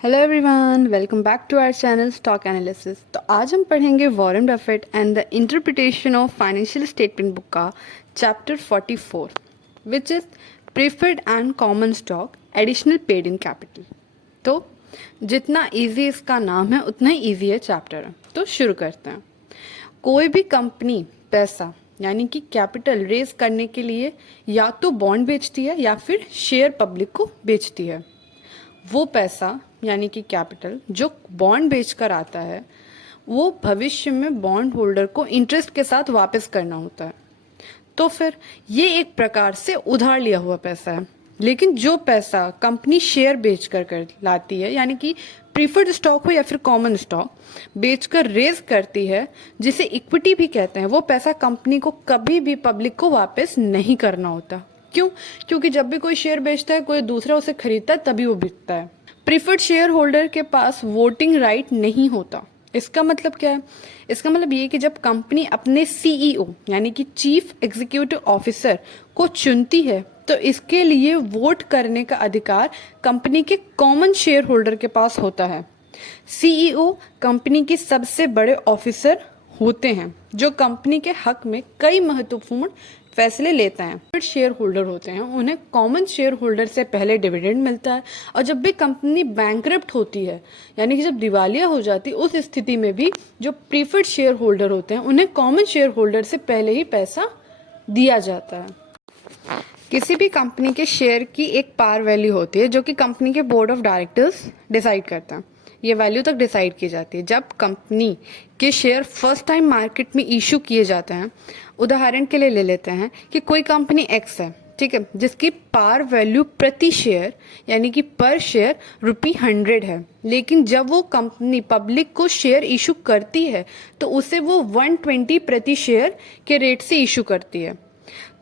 Hello everyone, welcome back to our channel stock analysis. तो आज हम पढ़ेंगे Warren Buffett and the interpretation of financial statement book का chapter 44 which is preferred and common stock additional paid in capital. तो जितना easy इसका नाम है उतना ही ईजी है चैप्टर। तो शुरू करते हैं। कोई भी कंपनी पैसा यानी कि कैपिटल रेज करने के लिए या तो बॉन्ड बेचती है या फिर शेयर पब्लिक को बेचती है। वो पैसा यानी कि कैपिटल जो बॉन्ड बेचकर आता है वो भविष्य में बॉन्ड होल्डर को इंटरेस्ट के साथ वापस करना होता है। तो फिर ये एक प्रकार से उधार लिया हुआ पैसा है। लेकिन जो पैसा कंपनी शेयर बेचकर कर लाती है यानी कि प्रीफर्ड स्टॉक हो या फिर कॉमन स्टॉक बेचकर रेज करती है, जिसे इक्विटी भी कहते हैं, वो पैसा कंपनी को कभी भी पब्लिक को वापस नहीं करना होता। क्यों? क्योंकि जब भी कोई शेयर बेचता है कोई दूसरा उसे खरीदता है तभी वो बिकता है। प्रीफर्ड शेयर होल्डर के पास वोटिंग राइट नहीं होता। इसका मतलब क्या है? इसका मतलब ये कि जब कंपनी अपने सीईओ यानी कि चीफ एग्जीक्यूटिव ऑफिसर को चुनती है तो इसके लिए वोट करने का अधिकार कंपनी के कॉमन शेयर होल्डर के पास होता है। सीईओ कंपनी के सबसे बड़े ऑफिसर होते हैं जो कंपनी के हक में कई महत्वपूर्ण फैसले लेते हैं। फिर शेयर होल्डर होते हैं, उन्हें कॉमन शेयर होल्डर से पहले डिविडेंड मिलता है। और जब भी कंपनी बैंकरप्ट होती है यानी कि जब दिवालिया हो जाती है उस स्थिति में भी जो प्रीफर्ड शेयर होल्डर होते हैं उन्हें कॉमन शेयर होल्डर से पहले ही पैसा दिया जाता है। किसी भी कंपनी के शेयर की एक पार वैल्यू होती है जो कि कंपनी के बोर्ड ऑफ डायरेक्टर्स डिसाइड करता है। ये वैल्यू तक डिसाइड की जाती है जब कंपनी के शेयर फर्स्ट टाइम मार्केट में इशू किए जाते हैं। उदाहरण के लिए ले लेते हैं कि कोई कंपनी एक्स है, ठीक है, जिसकी पार वैल्यू प्रति शेयर यानी कि पर शेयर ₹100 है। लेकिन जब वो कंपनी पब्लिक को शेयर इशू करती है तो उसे वो 120 प्रति शेयर के रेट से इशू करती है।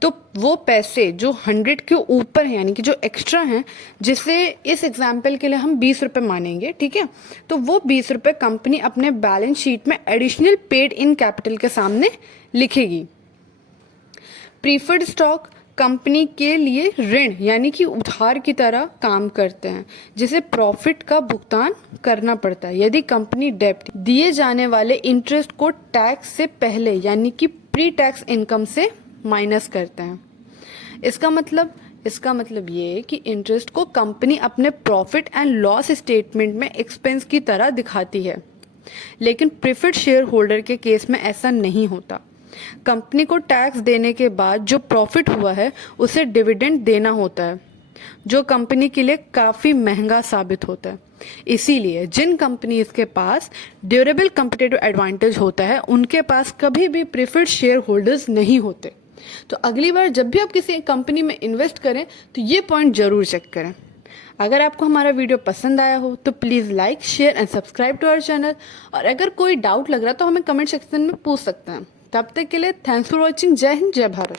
तो वो पैसे जो 100 के ऊपर है यानी कि जो एक्स्ट्रा हैं, जिसे इस एग्जाम्पल के लिए हम 20 रुपये मानेंगे, ठीक है, तो वो 20 रुपये कंपनी अपने बैलेंस शीट में एडिशनल पेड इन कैपिटल के सामने लिखेगी। प्रीफर्ड स्टॉक कंपनी के लिए ऋण यानी कि उधार की तरह काम करते हैं जिसे प्रॉफिट का भुगतान करना पड़ता है यदि कंपनी डेब्ट दिए जाने वाले इंटरेस्ट को टैक्स से पहले यानी कि प्री टैक्स इनकम से माइनस करते हैं। इसका मतलब ये है कि इंटरेस्ट को कंपनी अपने प्रॉफिट एंड लॉस स्टेटमेंट में एक्सपेंस की तरह दिखाती है। लेकिन प्रीफर्ड शेयर होल्डर के केस में ऐसा नहीं होता। कंपनी को टैक्स देने के बाद जो प्रॉफिट हुआ है उसे डिविडेंड देना होता है जो कंपनी के लिए काफ़ी महंगा साबित होता है। इसीलिए जिन कंपनीज के पास ड्यूरेबल कम्पिटिटिव एडवांटेज होता है उनके पास कभी भी प्रीफर्ड शेयर होल्डर्स नहीं होते। तो अगली बार जब भी आप किसी कंपनी में इन्वेस्ट करें तो ये पॉइंट जरूर चेक करें। अगर आपको हमारा वीडियो पसंद आया हो तो please like, share and subscribe to our channel. और अगर कोई डाउट लग रहा है तो हमें कमेंट सेक्शन में पूछ सकते हैं। तब तक के लिए थैंक्स फॉर वॉचिंग। जय हिंद, जय भारत।